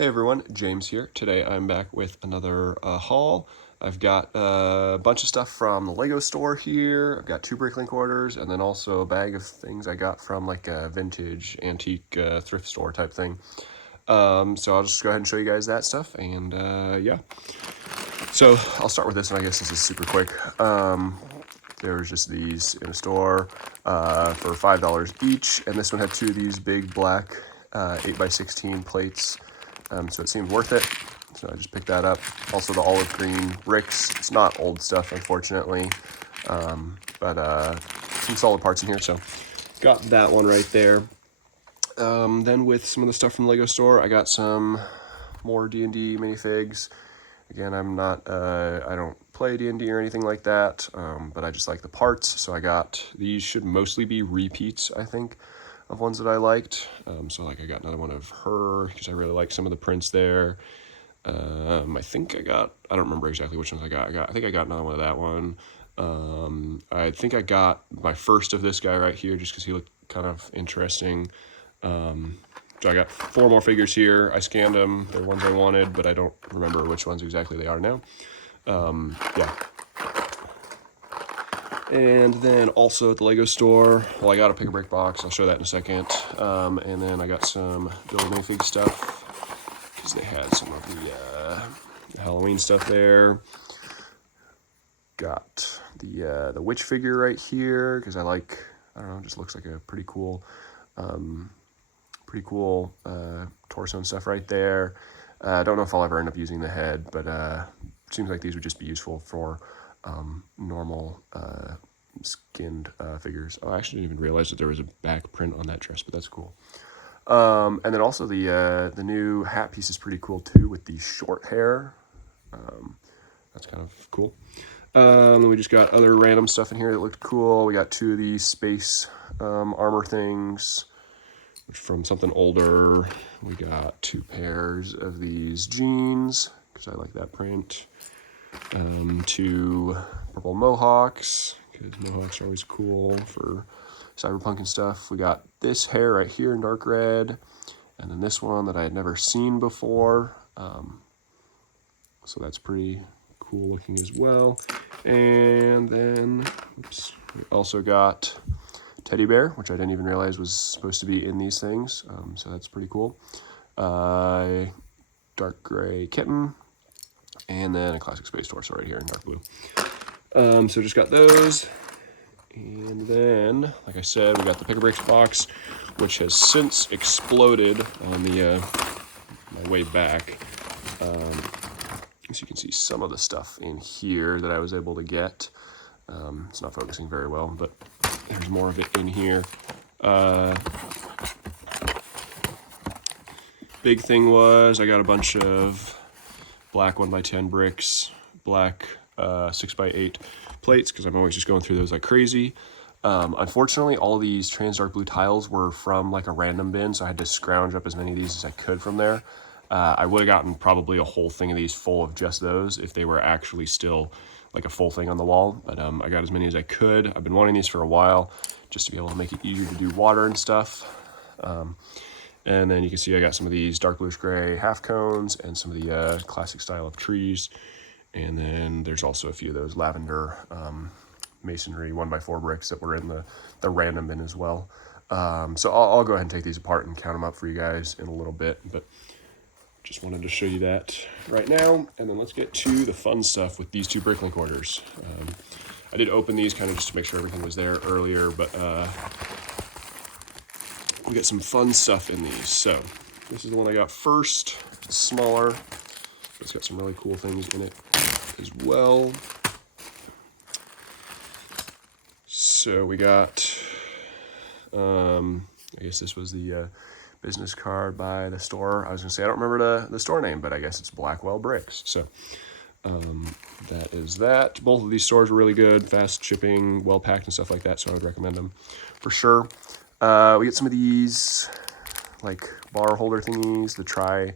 Hey everyone, James here. Today I'm back with another haul. I've got a bunch of stuff from the Lego store here. I've got 2 Bricklink orders and then also a bag of things I got from like a vintage antique thrift store type thing. So I'll just go ahead and show you guys that stuff and yeah. So I'll start with this one. I guess this is super quick. There was just these in a store for $5 each, and this one had 2 of these big black 8x16 plates. So it seemed worth it, so I just picked that up. Also the olive green bricks. It's not old stuff, unfortunately, but some solid parts in here, so got that one right there. Then with some of the stuff from the Lego store, I got some more D&D minifigs. Again, I don't play D&D or anything like that, but I just like the parts, so I got, these should mostly be repeats, I think, of ones that I liked. So like I got another one of her because I really like some of the prints there. I think I don't remember exactly which ones I got. I think I got another one of that one. I think I got my first of this guy right here just because he looked kind of interesting. So I got 4 more figures here. I scanned them. They're ones I wanted, but I don't remember which ones exactly they are now. Yeah. And then also at the Lego store, well, I got a pick a brick box. I'll show that in a second. And then I got some Build minifig stuff because they had some of the Halloween stuff there. Got the witch figure right here because I don't know, it just looks like a pretty cool torso and stuff right there. I don't know if I'll ever end up using the head, but it seems like these would just be useful for normal skinned figures. Oh, I actually didn't even realize that there was a back print on that dress, but that's cool. And then also the new hat piece is pretty cool too with the short hair. That's kind of cool. Then we just got other random stuff in here that looked cool. We got 2 of these space armor things, which from something older. We got 2 pairs of these jeans because I like that print. 2 purple mohawks because mohawks are always cool for cyberpunk and stuff. We got this hair right here in dark red, and then this one that I had never seen before. So that's pretty cool looking as well. And then, oops, we also got teddy bear, which I didn't even realize was supposed to be in these things. So that's pretty cool. Dark gray kitten, and then a classic space torso right here in dark blue. So just got those. And then, like I said, we got the Pick a Bricks box, which has since exploded on the my way back. So you can see some of the stuff in here that I was able to get. It's not focusing very well, but there's more of it in here. Big thing was I got a bunch of black 1x10 bricks, black 6x8 plates, because I'm always just going through those like crazy. Unfortunately, all of these trans dark blue tiles were from like a random bin, so I had to scrounge up as many of these as I could from there. I would have gotten probably a whole thing of these full of just those if they were actually still like a full thing on the wall, but I got as many as I could. I've been wanting these for a while just to be able to make it easier to do water and stuff. And then you can see I got some of these dark bluish gray half cones and some of the classic style of trees. And then there's also a few of those lavender masonry 1x4 bricks that were in the random bin as well. So I'll go ahead and take these apart and count them up for you guys in a little bit, but just wanted to show you that right now. And then let's get to the fun stuff with these 2 Bricklink orders. I did open these kind of just to make sure everything was there earlier, but we got some fun stuff in these. So this is the one I got first. It's smaller. It's got some really cool things in it as well. So we got, I guess this was the business card by the store. I was gonna say I don't remember the store name, but I guess it's Blackwell Bricks. So that is that. Both of these stores were really good, fast shipping, well packed and stuff like that, so I would recommend them for sure. We get some of these like bar holder thingies, the tri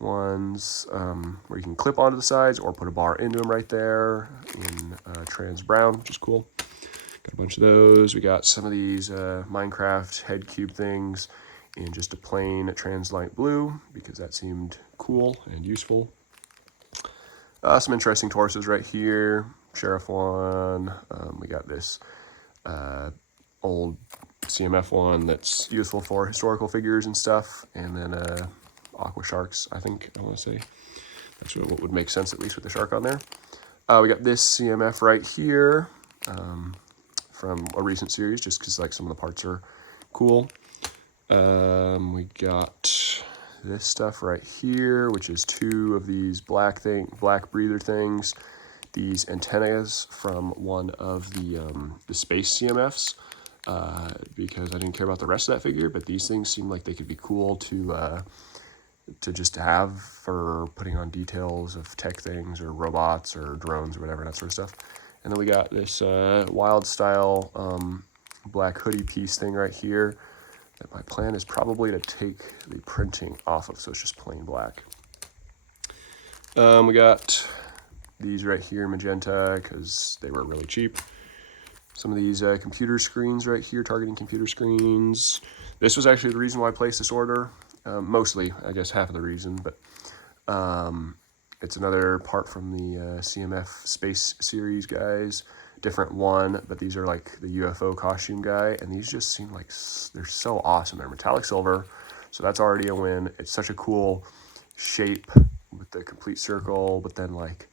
ones, where you can clip onto the sides or put a bar into them right there in trans brown, which is cool. Got a bunch of those. We got some of these Minecraft head cube things in just a plain trans light blue because that seemed cool and useful. Some interesting torsos right here. Sheriff one. We got this old CMF one that's useful for historical figures and stuff. And then aqua sharks, I think I want to say. That's what would make sense, at least with the shark on there. We got this CMF right here from a recent series, just because like some of the parts are cool. We got this stuff right here, which is two of these black breather things. These antennas from one of the space CMFs, because I didn't care about the rest of that figure, but these things seem like they could be cool to just have for putting on details of tech things or robots or drones or whatever, that sort of stuff. And then we got this wild style black hoodie piece thing right here that my plan is probably to take the printing off of, so it's just plain black. We got these right here, magenta, because they were really cheap. Some of these computer screens right here, targeting computer screens. This was actually the reason why I placed this order. Mostly, I guess half of the reason, but it's another part from the CMF Space Series guys. Different one, but these are like the UFO costume guy, and these just seem like they're so awesome. They're metallic silver, so that's already a win. It's such a cool shape with the complete circle, but then like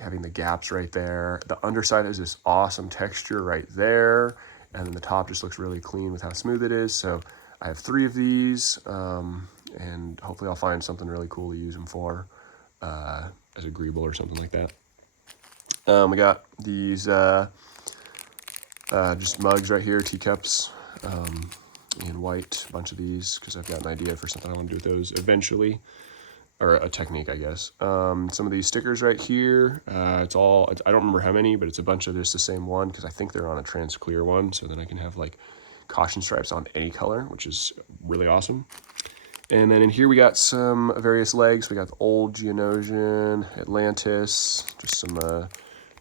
having the gaps right there. The underside is this awesome texture right there, and then the top just looks really clean with how smooth it is. So I have 3 of these, and hopefully I'll find something really cool to use them for, as a greeble or something like that. We got these just mugs right here, teacups, in white, a bunch of these, because I've got an idea for something I want to do with those eventually, or a technique, I guess. Some of these stickers right here, I don't remember how many, but it's a bunch of just the same one, because I think they're on a trans clear one, so then I can have like caution stripes on any color, which is really awesome. And then in here we got some various legs. We got the old Geonosian, Atlantis, just some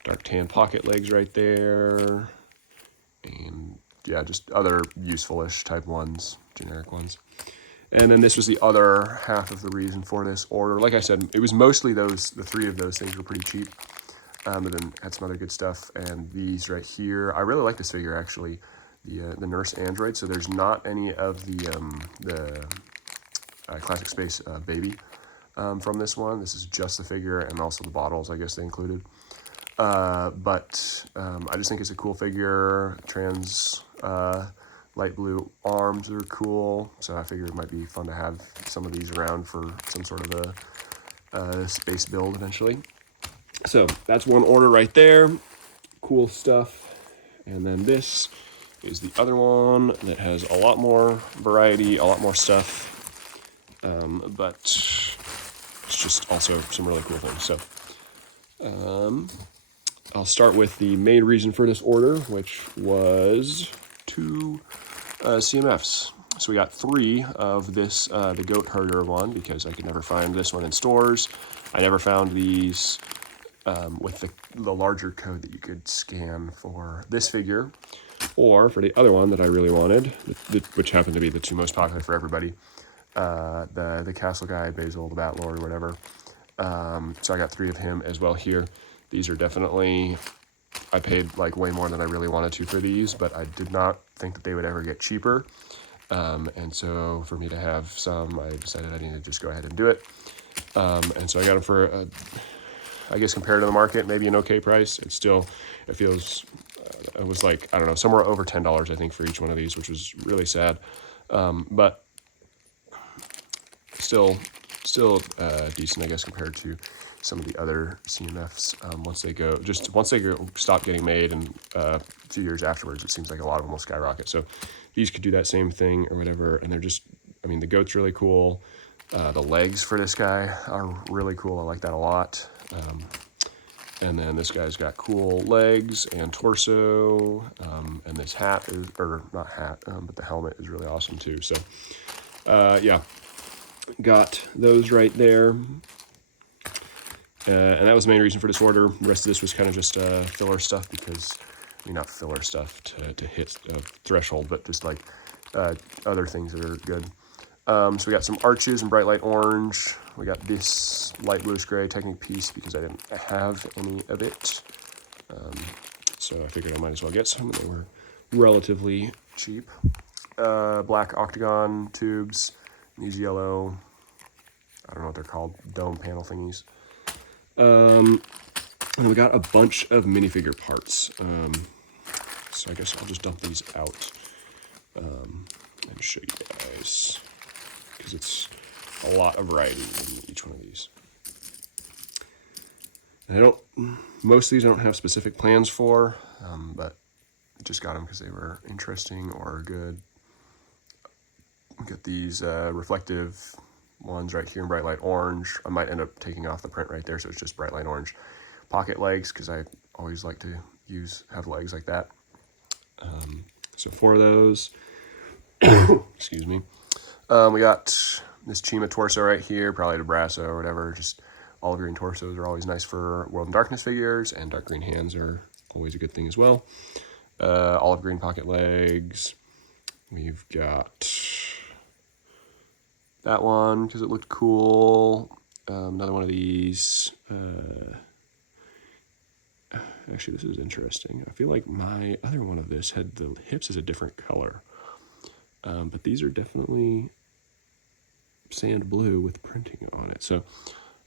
dark tan pocket legs right there, and yeah, just other useful-ish type ones, generic ones. And then this was the other half of the reason for this order. Like I said, it was mostly the 3 of those things were pretty cheap, but then had some other good stuff. And these right here, I really like this figure actually, the Nurse Android. So there's not any of the Classic Space Baby from this one. This is just the figure and also the bottles, I guess they included. But I just think it's a cool figure. Trans light blue arms are cool, so I figured it might be fun to have some of these around for some sort of a space build eventually. So that's one order right there. Cool stuff. And then this is the other one that has a lot more variety, a lot more stuff, but it's just also some really cool things. So I'll start with the main reason for this order, which was 2 CMFs. So we got 3 of this, the goat herder one, because I could never find this one in stores. I never found these with the larger code that you could scan for this figure, or for the other one that I really wanted, which happened to be the 2 most popular for everybody, the castle guy, Basil, the Bat Lord, or whatever. So I got 3 of him as well here. These are definitely, I paid like way more than I really wanted to for these, but I did not think that they would ever get cheaper. And so for me to have some, I decided I needed to just go ahead and do it. And so I got them for, I guess compared to the market, maybe an okay price. It feels, it was like, I don't know, somewhere over $10, I think, for each one of these, which was really sad. But still decent, I guess, compared to some of the other CMFs. Once they stop getting made, and a few years afterwards, it seems like a lot of them will skyrocket. So these could do that same thing or whatever. And they're just, I mean, the goat's really cool. The legs for this guy are really cool. I like that a lot. And then this guy's got cool legs and torso. And this hat is, or not hat, but the helmet is really awesome too. So yeah, got those right there. And that was the main reason for this order. The rest of this was kind of just filler stuff, because, I mean, not filler stuff to hit a threshold, but just like other things that are good. So we got some arches in bright light orange. We got this light bluish gray Technique piece because I didn't have any of it. So I figured I might as well get some. They were relatively cheap. Black octagon tubes. These yellow, I don't know what they're called, dome panel thingies. And we got a bunch of minifigure parts. So I guess I'll just dump these out and show you guys, because it's a lot of variety in each one of these. And most of these I don't have specific plans for, but I just got them because they were interesting or good. We got these reflective ones right here in bright light orange. I might end up taking off the print right there, so it's just bright light orange. Pocket legs, because I always like to have legs like that. So 4 of those. Excuse me. We got this Chima torso right here, probably a Brasso or whatever. Just olive green torsos are always nice for World and Darkness figures, and dark green hands are always a good thing as well. Olive green pocket legs. We've got that one because it looked cool. Another one of these. Actually, this is interesting. I feel like my other one of this had the hips as a different color. But these are definitely sand blue with printing on it. So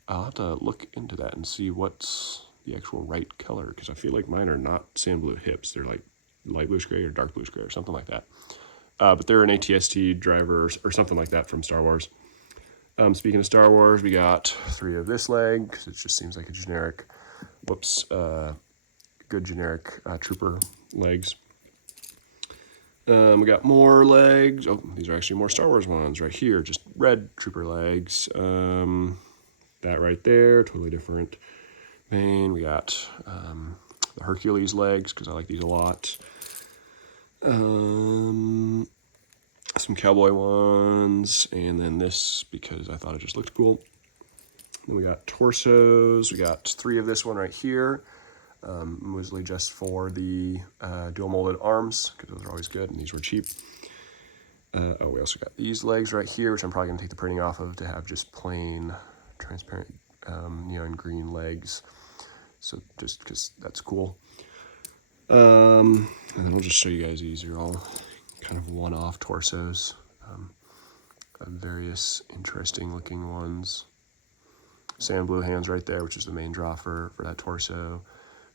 I'll have to look into that and see what's the actual right color, because I feel like mine are not sand blue hips. They're like light bluish gray or dark bluish gray or something like that. But they're an ATST driver or something like that from Star Wars. Speaking of Star Wars, we got 3 of this leg, because it just seems like a generic, good generic trooper legs. We got more legs. Oh, these are actually more Star Wars ones right here. Just red trooper legs. That right there, totally different vein. We got the Hercules legs, because I like these a lot. Some cowboy ones, and then this because I thought it just looked cool. Then we got torsos. We got 3 of this one right here. Mostly just for the dual molded arms, because those are always good, and these were cheap. We also got these legs right here, which I'm probably going to take the printing off of to have just plain transparent neon green legs. So just because that's cool. And then we'll just show you guys these are all kind of one-off torsos. Various interesting looking ones. Sand blue hands right there, which is the main draw for that torso.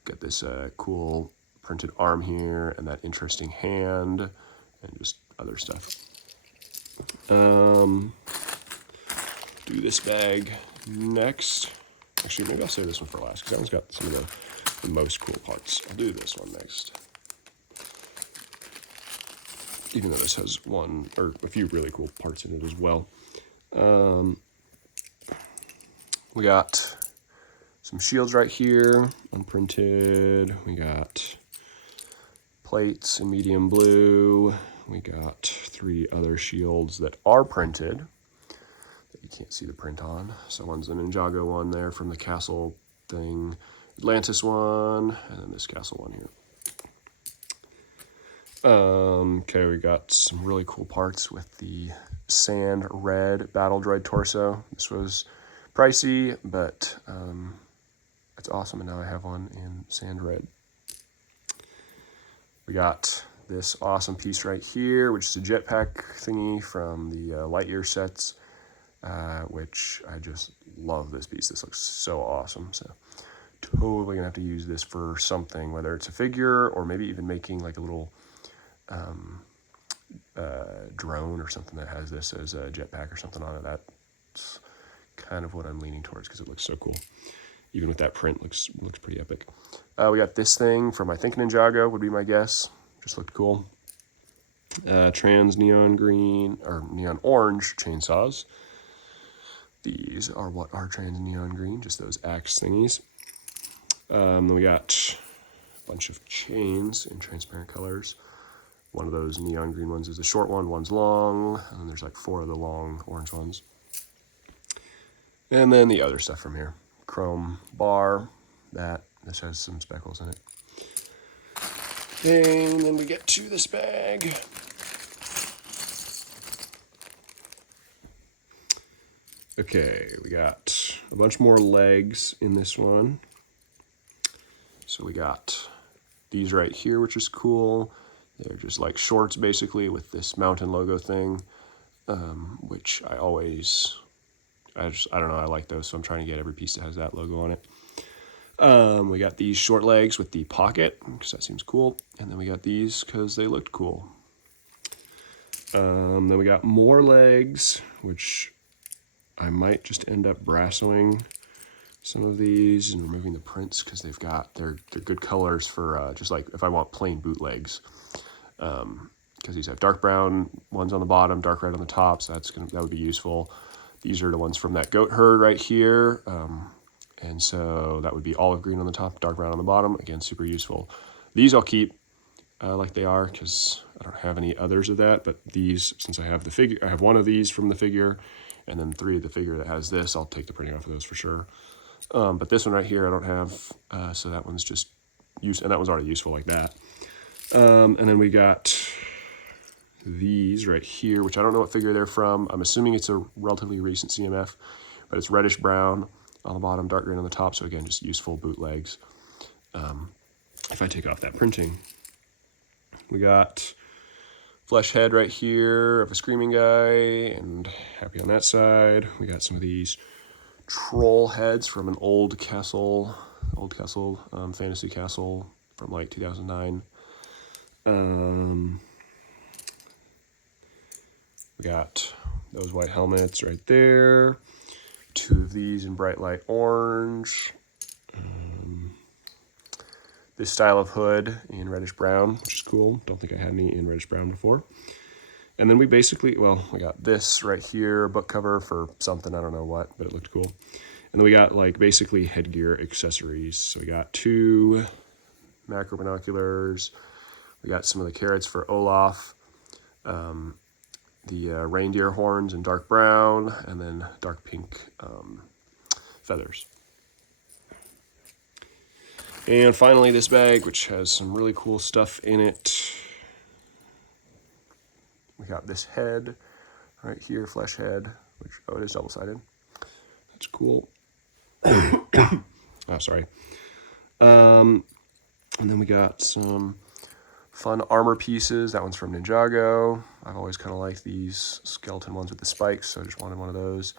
Got this cool printed arm here, and that interesting hand, and just other stuff. Do this bag next. Actually, maybe I'll save this one for last, because that one's got some of the most cool parts. I'll do this one next. Even though this has one or a few really cool parts in it as well. We got some shields right here, unprinted. We got plates in medium blue. We got 3 other shields that are printed that you can't see the print on. So one's the Ninjago one there from the castle thing, Atlantis one, and then this castle one here. Okay, we got some really cool parts with the sand red battle droid torso. This was pricey, but it's awesome, and now I have one in sand red. We got this awesome piece right here, which is a jetpack thingy from the Lightyear sets, which I just love this piece. This looks so awesome. So totally gonna have to use this for something, whether it's a figure or maybe even making like a little drone or something that has this as a jetpack or something on it. That's kind of what I'm leaning towards, because it looks so cool. Even with that print, looks pretty epic. We got this thing from, I think, Ninjago would be my guess. Just looked cool. Trans neon green or neon orange chainsaws. These are what are trans neon green, just those axe thingies. Then we got a bunch of chains in transparent colors. One of those neon green ones is the short one, one's long, and then there's like 4 of the long orange ones. And then the other stuff from here. Chrome bar, this has some speckles in it. And then we get to this bag. Okay, we got a bunch more legs in this one. So we got these right here, which is cool. They're just like shorts basically with this mountain logo thing, which I don't know, I like those, so I'm trying to get every piece that has that logo on it. We got these short legs with the pocket, because that seems cool. And then we got these because they looked cool. Then we got more legs, which I might just end up brassoing some of these and removing the prints because they're good colors for just like if I want plain bootlegs. Because these have dark brown ones on the bottom, dark red on the top, so that would be useful. These are the ones from that goat herd right here, and so that would be olive green on the top, dark brown on the bottom. Again, super useful. These I'll keep like they are because I don't have any others of that. But these, since I have the figure, I have one of these from the figure, and then 3 of the figure that has this. I'll take the printing off of those for sure. But this one right here I don't have, so that one's just used, and that one's already useful like that. And then we got these right here, which I don't know what figure they're from. I'm assuming it's a relatively recent CMF, but it's reddish brown on the bottom, dark green on the top. So again, just useful bootlegs. If I take off that printing, we got flesh head right here of a screaming guy, and happy on that side. We got some of these troll heads from an old castle, fantasy castle from like 2009. We got those white helmets right there. 2 of these in bright light orange. This style of hood in reddish brown, which is cool. Don't think I had any in reddish brown before. And then we got this right here, book cover for something, I don't know what, but it looked cool. And then we got like basically headgear accessories. So we got 2 macro binoculars. We got some of the carrots for Olaf. The reindeer horns in dark brown, and then dark pink feathers. And finally this bag, which has some really cool stuff in it. We got this head right here, flesh head, which, it is double-sided. That's cool. Sorry. And then we got some fun armor pieces. That one's from Ninjago. I've always kind of liked these skeleton ones with the spikes, so I just wanted one of those.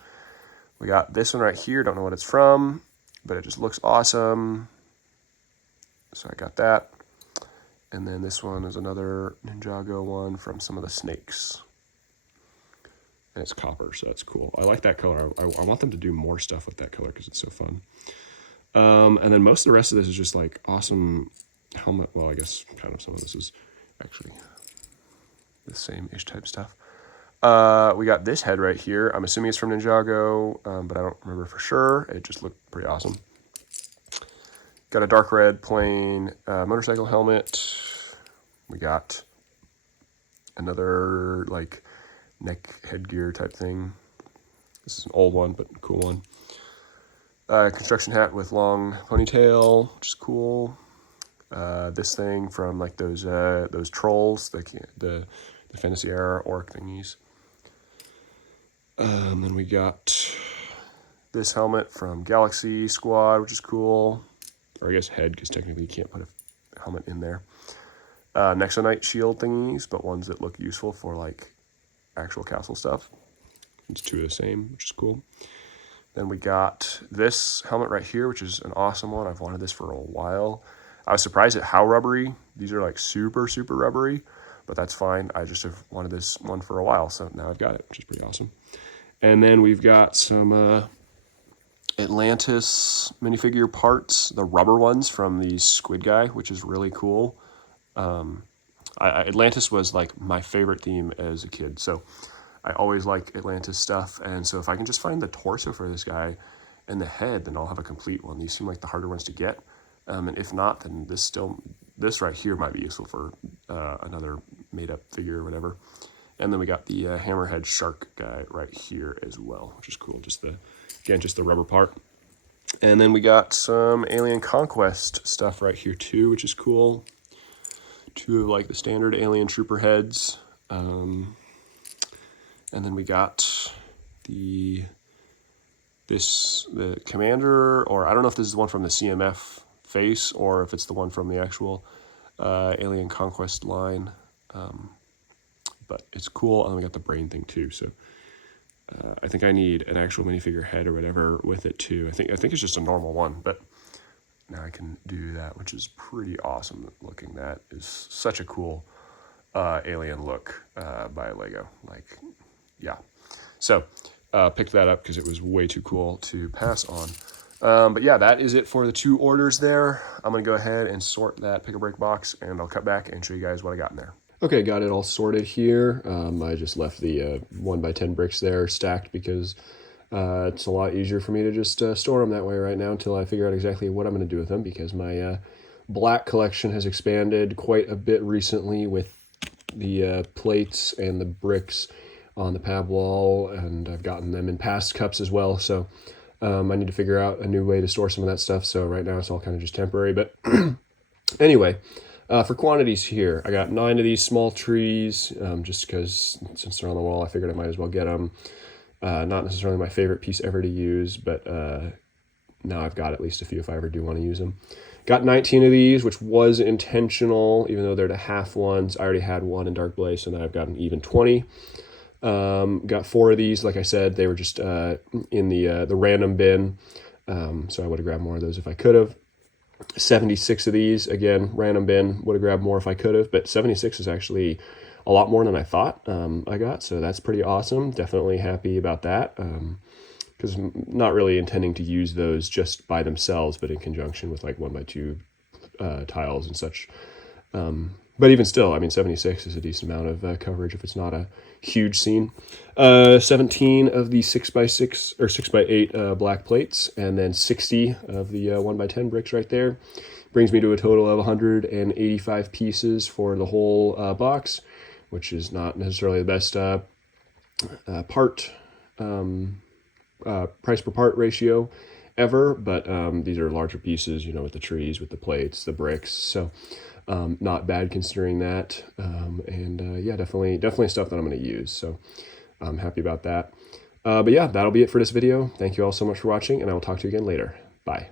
We got this one right here. Don't know what it's from, but it just looks awesome. So I got that. And then this one is another Ninjago one from some of the snakes. And it's copper, so that's cool. I like that color. I want them to do more stuff with that color because it's so fun. And then most of the rest of this is just like awesome helmet. Well, I guess kind of some of this is actually the same-ish type stuff. We got this head right here. I'm assuming it's from Ninjago, but I don't remember for sure. It just looked pretty awesome. Got a dark red plain motorcycle helmet. We got another like neck headgear type thing. This is an old one, but cool one. Construction hat with long ponytail, which is cool. This thing from like those trolls, the fantasy era orc thingies. Then we got this helmet from Galaxy Squad, which is cool. Or I guess head, because technically you can't put a helmet in there. Nexonite shield thingies, but ones that look useful for like actual castle stuff. It's 2 of the same, which is cool. Then we got this helmet right here, which is an awesome one. I've wanted this for a while. I was surprised at how rubbery. These are like super, super rubbery, but that's fine. I just have wanted this one for a while, so now I've got it, which is pretty awesome. And then we've got some Atlantis minifigure parts, the rubber ones from the squid guy, which is really cool. Atlantis was like my favorite theme as a kid, so I always like Atlantis stuff, and so if I can just find the torso for this guy and the head, then I'll have a complete one. These seem like the harder ones to get, and if not, then this right here might be useful for another made-up figure or whatever. And then we got the hammerhead shark guy right here as well, which is cool. Just the rubber part. And then we got some Alien Conquest stuff right here too, which is cool. 2 of like the standard alien trooper heads. And then we got the the Commander, or I don't know if this is the one from the CMF face or if it's the one from the actual Alien Conquest line. But it's cool, and we got the brain thing too. So I think I need an actual minifigure head or whatever with it too. I think it's just a normal one, but now I can do that, which is pretty awesome looking. That is such a cool alien look by Lego. Like, yeah. So picked that up because it was way too cool to pass on. But yeah, that is it for the 2 orders there. I'm going to go ahead and sort that pick a break box, and I'll cut back and show you guys what I got in there. Okay, got it all sorted here. I just left the 1x10 bricks there stacked because it's a lot easier for me to just store them that way right now until I figure out exactly what I'm going to do with them, because my black collection has expanded quite a bit recently with the plates and the bricks on the PAB wall, and I've gotten them in past cups as well. So I need to figure out a new way to store some of that stuff. So right now it's all kind of just temporary. But anyway, for quantities here, I got 9 of these small trees, just because since they're on the wall, I figured I might as well get them. Not necessarily my favorite piece ever to use, but now I've got at least a few if I ever do want to use them. Got 19 of these, which was intentional, even though they're the half ones. I already had one in Dark Blaze, so now I've got an even 20. Got 4 of these. Like I said, they were just in the random bin, so I would have grabbed more of those if I could have. 76 of these, again, random bin, would have grabbed more if I could have, but 76 is actually a lot more than I thought I got, so that's pretty awesome. Definitely happy about that, because I'm not really intending to use those just by themselves, but in conjunction with like 1x2 tiles and such. But even still, I mean, 76 is a decent amount of coverage if it's not a huge scene. 17 of the 6x6 or 6x8 black plates, and then 60 of the 1x10 bricks right there. Brings me to a total of 185 pieces for the whole box, which is not necessarily the best price per part ratio ever, but these are larger pieces, you know, with the trees, with the plates, the bricks, so not bad considering that. Yeah, definitely stuff that I'm going to use, so I'm happy about that. But yeah, that'll be it for this video. Thank you all so much for watching, and I will talk to you again later. Bye.